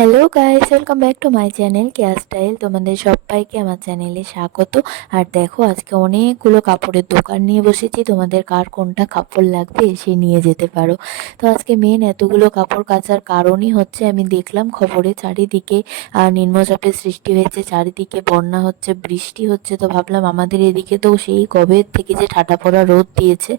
Hello guys welcome back to my channel care style তোমাদের সবাইকে আমার চ্যানেলে স্বাগত। আর দেখো, আজকে অনেকগুলো কাপড়ের দোকান নিয়ে বসেছি। তোমাদের কার কোনটা কাপড় লাগবে এসে নিয়ে যেতে পারো। তো আজকে মেন এতগুলো কাপড় কাচার কারণই হচ্ছে, আমি দেখলাম খবরে চারিদিকে নিম্নচাপের সৃষ্টি হয়েছে, চারিদিকে বন্যা হচ্ছে, বৃষ্টি হচ্ছে। তো ভাবলাম আমাদের এদিকে তো সেই কবে থেকে যে ঠাটা পড়া রোদ দিয়েছে,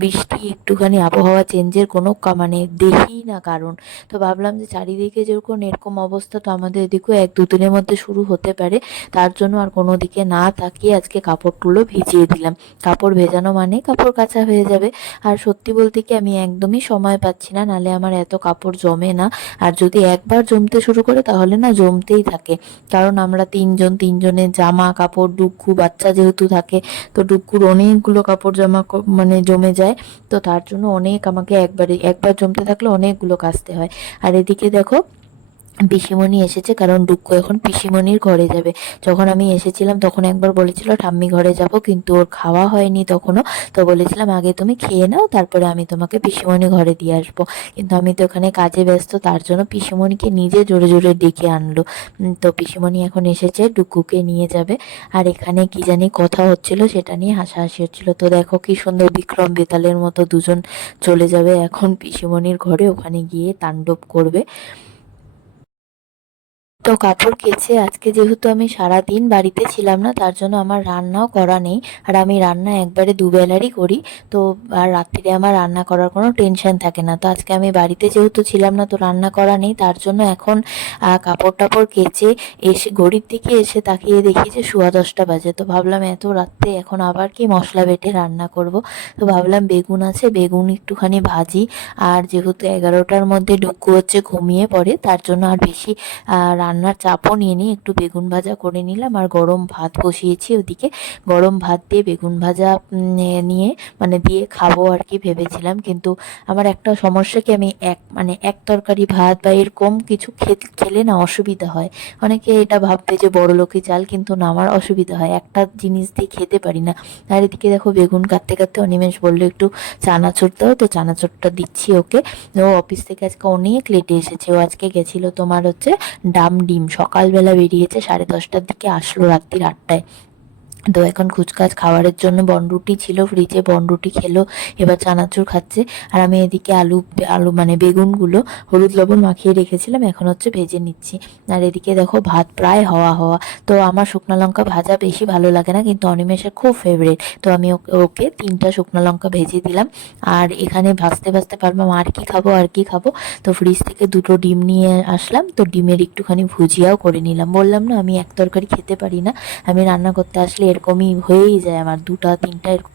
বৃষ্টি একটুখানি আবহাওয়া চেঞ্জের কোনো মানে দেখি না কারণ। তো ভাবলাম যে চারিদিকে যেরকম এরকম অবস্থা তো আমাদের এদিকেও এক দুদিনের মধ্যে শুরু হতে পারে। তার জন্য আর কোনো দিকে না তাকিয়ে আজকে কাপড়গুলো ভিজিয়ে দিলাম। কাপড় ভেজানো মানে কাপড় কাচা হয়ে যাবে। আর সত্যি বলতে কি আমি একদমই সময় পাচ্ছি না, নালে আমার এত কাপড় জমে না। আর যদি একবার জমতে শুরু করে তাহলে না জমতেই থাকে। কারণ আমরা তিনজন, তিনজনের জামা, কাপড় ডুক্কু বাচ্চা যেহেতু থাকে, তো ডুক্কুর অনেকগুলো কাপড় জামা মানে জমে যায়। তো তার জন্য অনেক আমাকে একবারে, একবার জমতে থাকলে অনেকগুলো কাচতে হয়। আর এদিকে দেখো পিসিমণি এসেছে কারণ ডুক্কু এখন পিসিমণির ঘরে যাবে। যখন আমি এসেছিলাম তখন একবার বলেছিল, ঠাম্মি ঘরে যাব কিন্তু ওর খাওয়া হয়নি তখনও। তো বলেছিলাম, আগে তুমি খেয়ে নাও, তারপরে আমি তোমাকে পিসিমণি ঘরে দিয়ে আসব। কিন্তু আমি তো ওখানে কাজে ব্যস্ত, তার জন্য পিসিমণিকে নিজে জোরে জোরে ডেকে আনলো। তো পিসিমণি এখন এসেছে ডুক্কুকে নিয়ে যাবে। আর এখানে কি জানি কথা হচ্ছিল সেটা নিয়ে হাসাহাসি হচ্ছিল। তো দেখো কি সুন্দর বিক্রম বেতালের মতো দুজন চলে যাবে এখন পিসিমণির ঘরে, ওখানে গিয়ে তাণ্ডব করবে। তো কাপড় কেচে আজকে যেহেতু আমি সারা দিন বাড়িতে ছিলাম না তার জন্য আমার রান্নাও করা নেই। আর আমি রান্না একবারে দুবেলারই করি তো আর রাত্রিরে আমার রান্না করার কোনো টেনশন থাকে না। তো আজকে আমি বাড়িতে যেহেতু ছিলাম না তো রান্না করা নেই তার জন্য এখন কাপড় টাপড় কেচে এসে ঘড়ির দিকে এসে তাকিয়ে দেখি যে সোয়া দশটা বাজে। তো ভাবলাম এত রাত্রে এখন আবার কি মশলা বেটে রান্না করব? তো ভাবলাম বেগুন আছে বেগুন একটুখানি ভাজি। আর যেহেতু এগারোটার মধ্যে ডুক্কু হচ্ছে ঘুমিয়ে পড়ে তার জন্য আর বেশি আহ, রান্নার চাপও নিয়ে নিই একটু বেগুন ভাজা করে নিলাম আর গরম ভাত বসিয়েছি ওদিকে। গরম ভাত দিয়ে বেগুন ভাজা নিয়ে মানে দিয়ে খাব আর কি ভেবেছিলাম। কিন্তু আমার একটা সমস্যা কি, আমি এক মানে এক তরকারি ভাত বা এরকম কিছু খেলে না অসুবিধা হয়। অনেকে এটা ভাববে যে বড় লোকে চাল, কিন্তু না, আমার অসুবিধা হয়। একটা জিনিস দিয়ে খেতে পারি না। আর এদিকে দেখো বেগুন কাটতে কাটতে অনিমেষ বলল, একটু চানাচুর দাও তো, চানাচুরটা দিচ্ছি ওকে। ও অফিস থেকে আজকে অনেক লেটে এসেছে। ও আজকে গেছিল তোমার হচ্ছে ডাম ডিম সকালবেলা বেরিয়েছে সাড়ে দশটার দিকে আসলো রাত্রির আটটায়। তো এখন কুচকাচ খাবারের জন্য বনরুটি ছিল ফ্রিজে বনরুটি খেলো, এবার চানাচুর খাচ্ছে। আর আমি এদিকে আলু আলু মানে বেগুনগুলো হলুদ লবণ মাখিয়ে রেখেছিলাম, এখন হচ্ছে ভেজে নিচ্ছি। আর এদিকে দেখো ভাত প্রায় হওয়া হওয়া। তো আমার শুকনো লঙ্কা ভাজা বেশি ভালো লাগে না, কিন্তু অনিমেষের খুব ফেভারিট তো আমি ওকে তিনটা শুকনো লঙ্কা ভেজে দিলাম। আর এখানে ভাজতে ভাজতে পারলাম আর কি খাব, আর কি খাব? তো ফ্রিজ থেকে দুটো ডিম নিয়ে আসলাম। তো ডিমের একটুখানি ভুজিয়াও করে নিলাম। বললাম না, আমি এক তরকারি খেতে পারি না। আমি রান্না করতে আসলে এরকমই হয়েই যায় আমার দুটা তিনটা এরকম।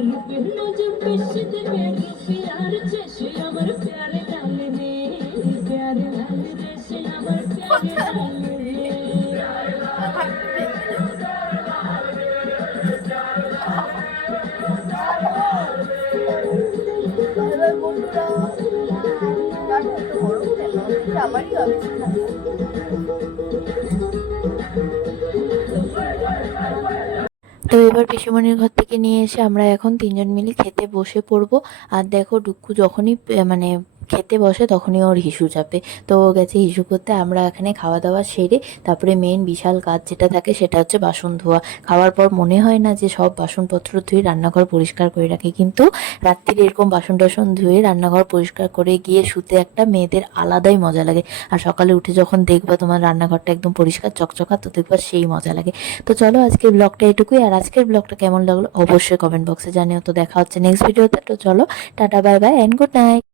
পুলিশই নাই খুললে দেখাই কয়েকদিন পরে পড়েছে না মানে ও দাঁতের শাড়ি ভাবছি আমারই অবস্থা তো এবার পিসুমণির ঘর থেকে নিয়ে এসে আমরা এখন তিনজন মিলে খেতে বসে পড়ব। আর দেখো ডুক্কু যখনই মানে খেতে বসে তখনই ওর হিসু চাপে। তো ও গেছে হিসু করতে, আমরা এখানে খাওয়া দাওয়া সেরে তারপরে মেন বিশাল কাজ যেটা থাকে সেটা হচ্ছে বাসন ধোয়া। খাওয়ার পর মনে হয় না যে সব বাসনপত্র ধুয়ে রান্নাঘর পরিষ্কার করে রাখি, কিন্তু রাত্রিরে এরকম বাসন টাসন ধুয়ে রান্নাঘর পরিষ্কার করে গিয়ে শুতে একটা মেয়েদের আলাদাই মজা লাগে। আর সকালে উঠে যখন দেখবা তোমার রান্নাঘরটা একদম পরিষ্কার, চকচকা, তো দেখবা সেই মজা লাগে। তো চলো আজকের ব্লগটা এটুকুই, আর আজকের ব্লগটা কেমন লাগল অবশ্যই কমেন্ট বক্সে জানিও। তো দেখা হচ্ছে নেক্সট ভিডিওতে তো চলো, tata bye bye and good night